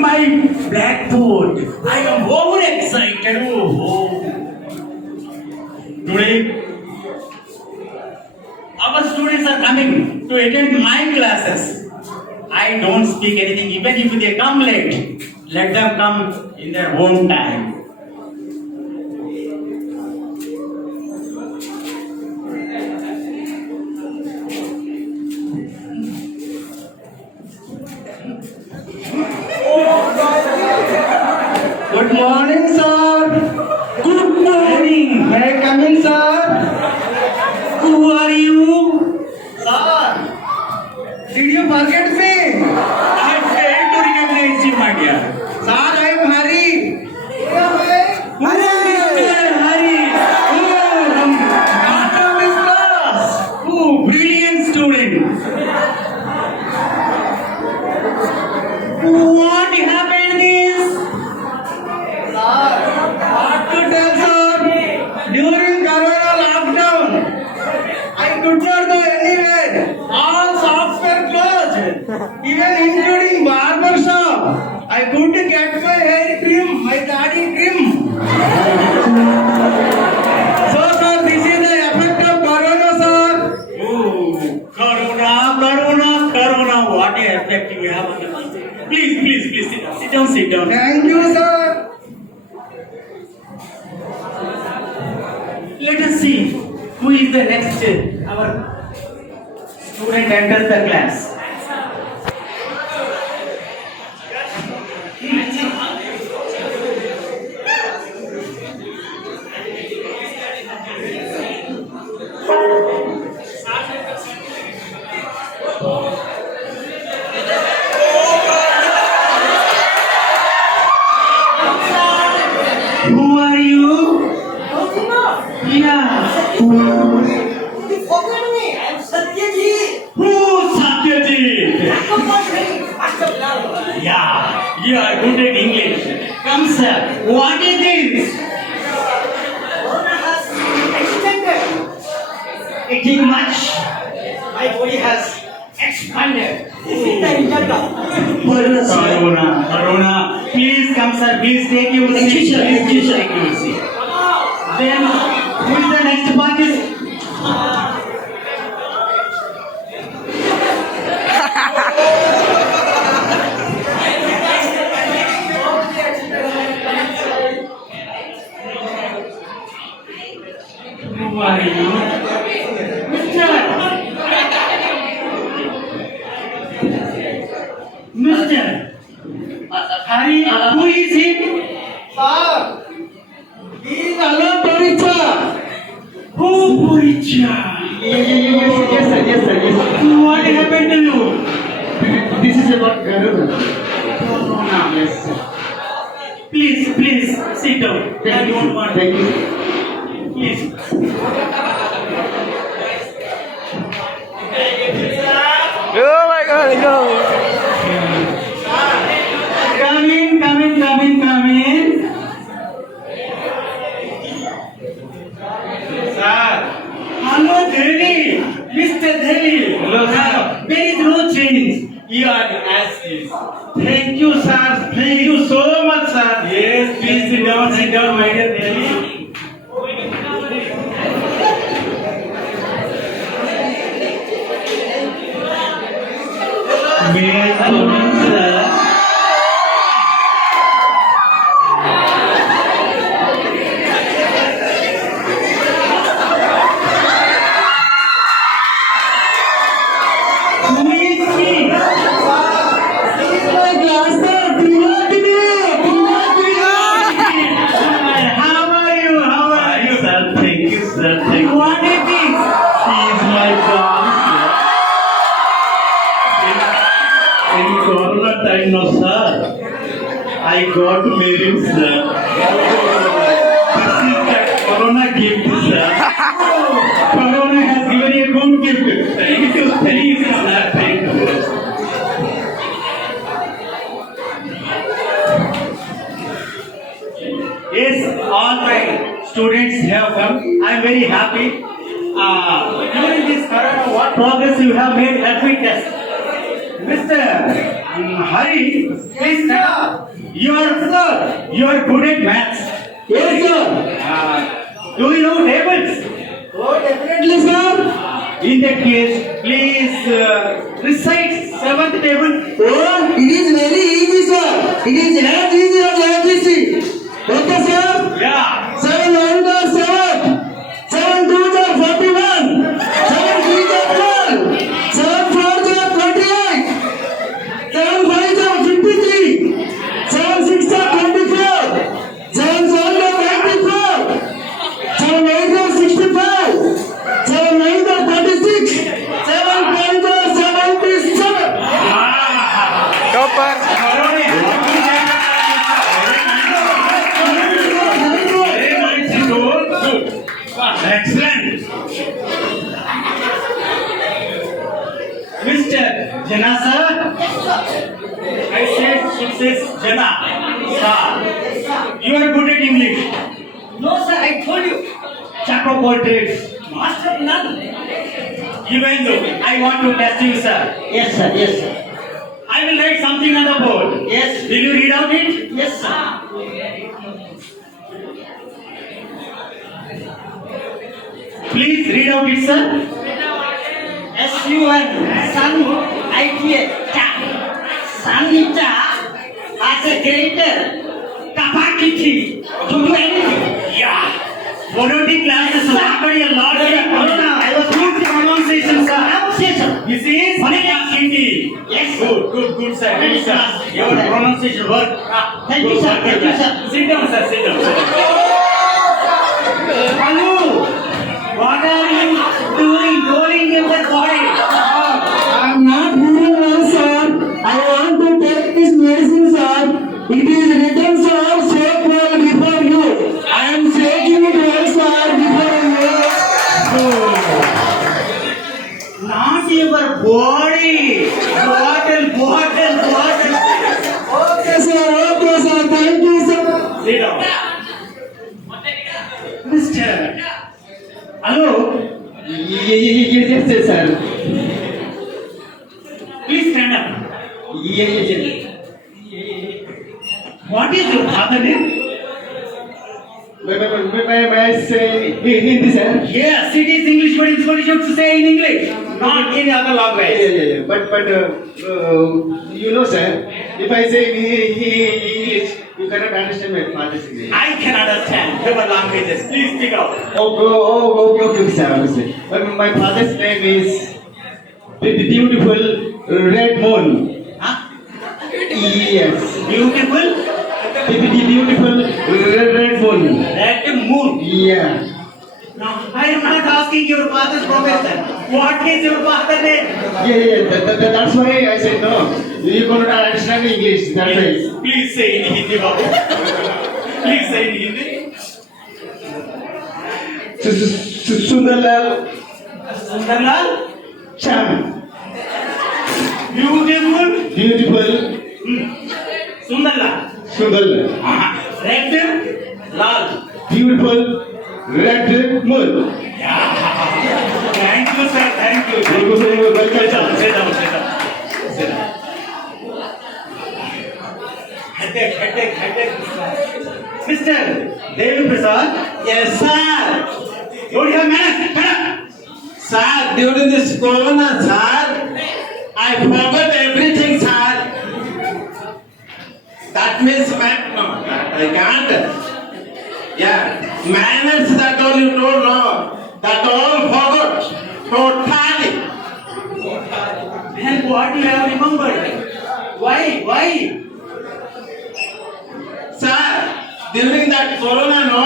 my blackboard. I am overexcited. Oh. Today, our students are coming to attend my classes. I don't speak anything, even if they come late. Let them come in their own time. Good morning, sir. Good morning. May I come in, sir? Who are you? Sir, did you forget me? I failed to recognize you, my dear. Sir, I am Hari. Who is Mr. Hari? Not of this class. Oh, brilliant student. What happened is? Sir, what to tell, sir? During Corona lockdown, I could not go anywhere. All shops were closed, even including barber shop. I couldn't get my hair trim, my daddy trim. So, sir, this is the effect of Corona, sir. Oh, Corona. What a effect you have on the people. Please, sit down. Thank you, sir. Let us see who is the next our student enters the class. Who are you? Yeah. You forgot me. I'm Satyajit. Who Satyajit? Acapella. Yeah, you are good at English. Come, sir. What is this? Corona has extended. Eating much? My body has expanded. This is the result of Corona. Please come, sir. Please take your seat. Please take your seat. Then, who is the next participant? Who are you? Mister, Hari, who is he? Sir, he is Alam Paricha. Who Puricha? Yes, sir. What happened to you? This is about Garuda. Corona. Yes, sir. Please, sit down. I don't want. Thank you. Please. Oh my god, go! Come in. Sir. Hello, Delhi. Mr. Delhi. Hello, sir. There is no change. You are as is. Thank you, sir. Thank you so much, sir. Yes, please sit down, my dear Delhi. May I come in, sir? Who is he? How are you, sir? Thank you, sir. What is this? He is my class. In Corona time, no sir, I got married, sir. This is the Corona gift, sir. Corona has given you a good gift. Thank you, sir. Thank you. Yes, all my students have come. I am very happy. During this corona, what progress you have made? Let me test. Mr. Hari, please stand up. You are good at maths. Yes, sir. Do you know tables? Oh, definitely, sir. In that case, please recite seventh table. Oh, it is very easy, sir. It is as easy as electricity. Okay, sir. Yeah. 7 1 are 7. 7 2 are 41. 7 3 are 12. 7 4 are 28. 7 5 are 53. 7 6 are 24. 7 7 are 94. 7 8 are 65. 7 9 are 36. 7 10 are 77. Topper. Very nice, good. Excellent. Mr. Jana sir. I said should say Jana. Sir. You are good at English. No, sir, I told you. Chaco portraits. Master, none. Even though I want to test you, sir. Yes, sir, yes, sir. I will write something on the board. Yes. Will you read out it? Yes, sir. Please read out it, sir. S-U-N, sun, I-T-A, ta. Sanita has a greater capacity to do anything. Yeah. Phonetic classes already a lot of I was good pronunciation, sir. Pronunciation. This is Hindi. Yes. Good, sir. Good, sir. Your pronunciation work. Thank you, sir. Thank you, sir. Sit down, sir. Sit down. Hello. What are you doing rolling in the body? I'm not feeling well, sir. I want to take this medicine, sir. It is written, sir, shake well before you. I am shaking it well, sir, before you. Not your body. Bottle. Okay, sir. Thank you, sir. Sit down. Mr. Hello. Yes, sir. Please stand up. Yes. What is your father name? May I say in Hindi, sir? Yes, it is English, but it's what you should say in English, not in other language. Yeah. But you know, sir, if I say English, you cannot understand my father's English. I can understand your languages. Please speak out. Okay, sir. But my father's name is the beautiful red moon. Huh? Yes. Beautiful The beautiful red moon. red moon. Yeah. Now, I am not asking your father's profession. What is your father's name? Yeah. That's why I said no. You cannot understand English. That's why. Please say in Hindi, Babu. Please say in Hindi. Sundarlal Sundarlal, Cham. beautiful. Sundarlal. Sundarlal. Red, lal. Beautiful red moon. Thank you, sir. Thank you. Sit down. Headache. Mr. Devi Prasad. Yes, sir. Don't you have manners? Sir, during this corona, sir, I forgot everything, sir. That means, I can't. Yeah, manners that all you don't know, that all forgot. Totally. And what you have remembered? Why? Sir, during that corona, no,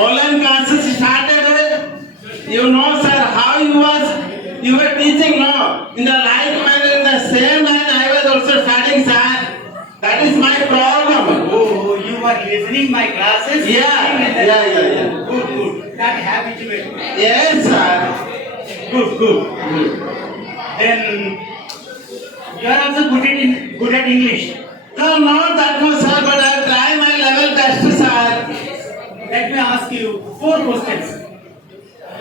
online classes started. You know, sir, how you were teaching, no, in the like manner, in the same line I was also studying, sir. That is my problem. Oh, you are listening my classes? Yeah. Good. That habituate. Yes, sir. Good. Then you are also good at English. No, not that much, sir, but I'll try my level best, sir. Let me ask you 4 questions.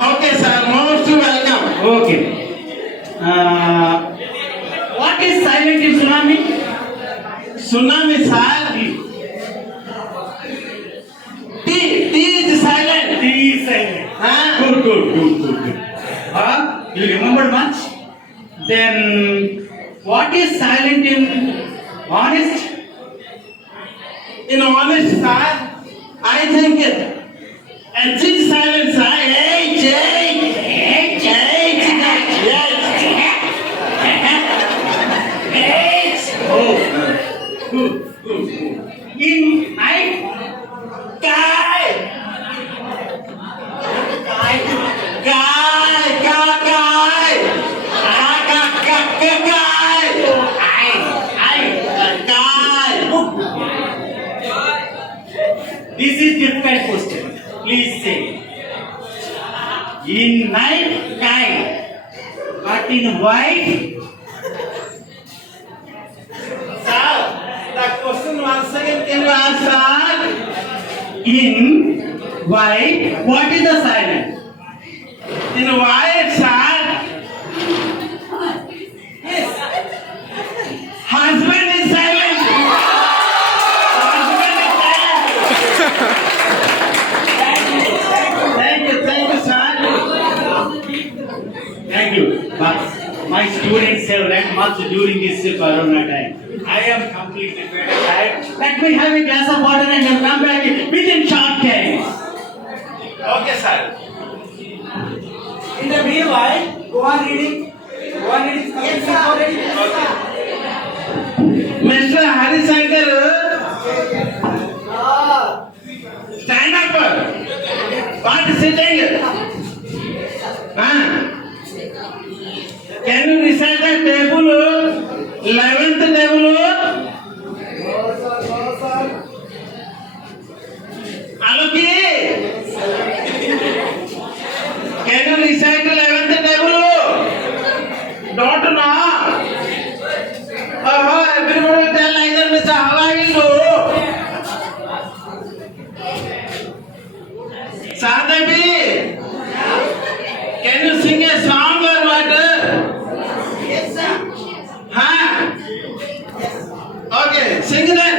Okay, sir, most welcome. Okay. What is silent in tsunami? Tsunami, sir. T is silent. T is silent. Huh? Good. You remembered much? Then, what is silent in honest? In honest, sir, I think H is silent, sir. H. Oh, good. In night, Guy. this is difficult question. Please say. In night, kite. But in white, Sir, the question once again can you answer? in white, what is the silent? In white, sir. Husband is silent. Husband is silent. Thank you, sir. Thank you. But my students have learned much during this corona time. I am completely tired. Let me have a glass of water and I'll come back within short time. Okay, sir. In the meanwhile, go on reading. Yes, sir. Mr. Harisankar, stand up. What is sitting? Can you recite the table? 11th table? Aloki? Can you recite the 11th table? Don't know. Everybody will tell like that, Mr. How are you? Sadabi, can you sing a song or what? Yes, sir. Huh? Okay, sing then.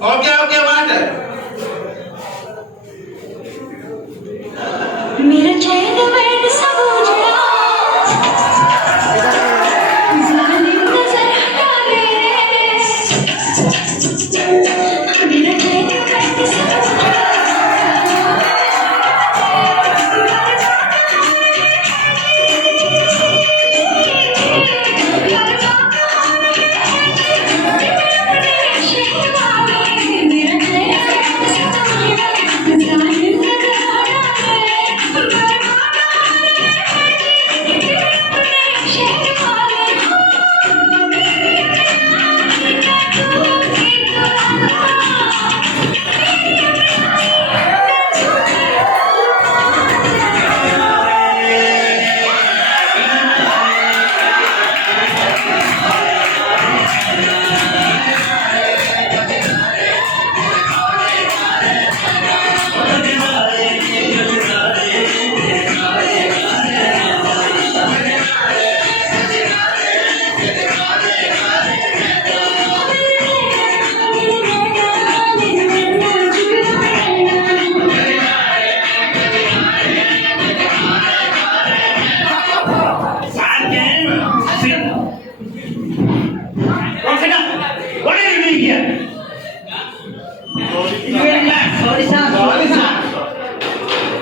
Okay, what? मेरा चैन बैठ सब उजड़ा जालिम नजर हटा ले मेरा चैन बैठ सब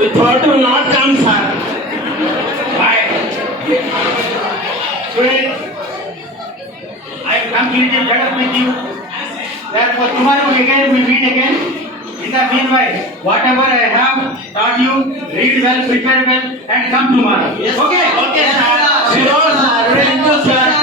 The thought will not come, sir. Why? Students, I am completely fed up with you. Therefore, tomorrow again we meet again. In the meanwhile, whatever I have taught you, read well, prepare well, and come tomorrow. Yes. Okay? Okay, sir. Sure, sir. Thank you, sir.